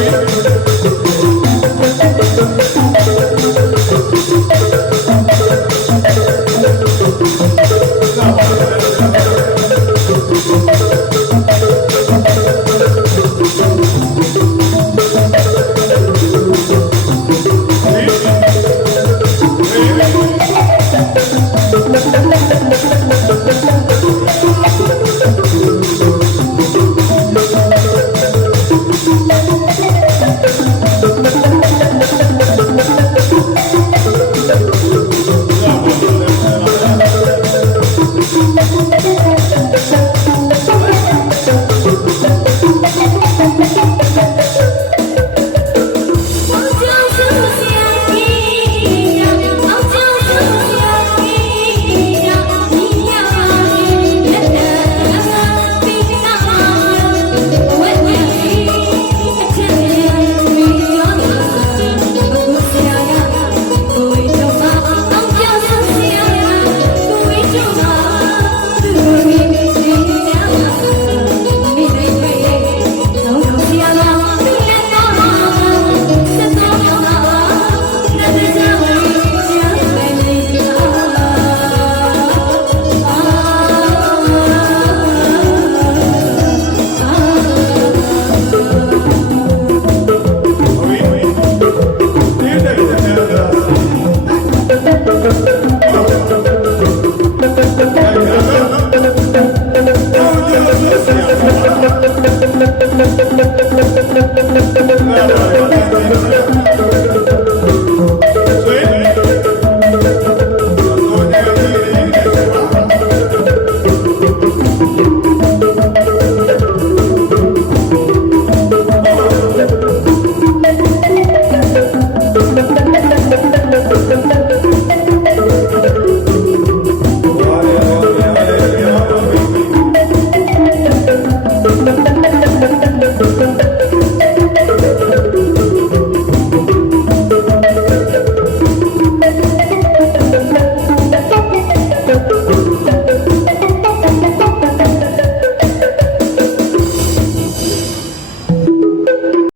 Thank yeah. you.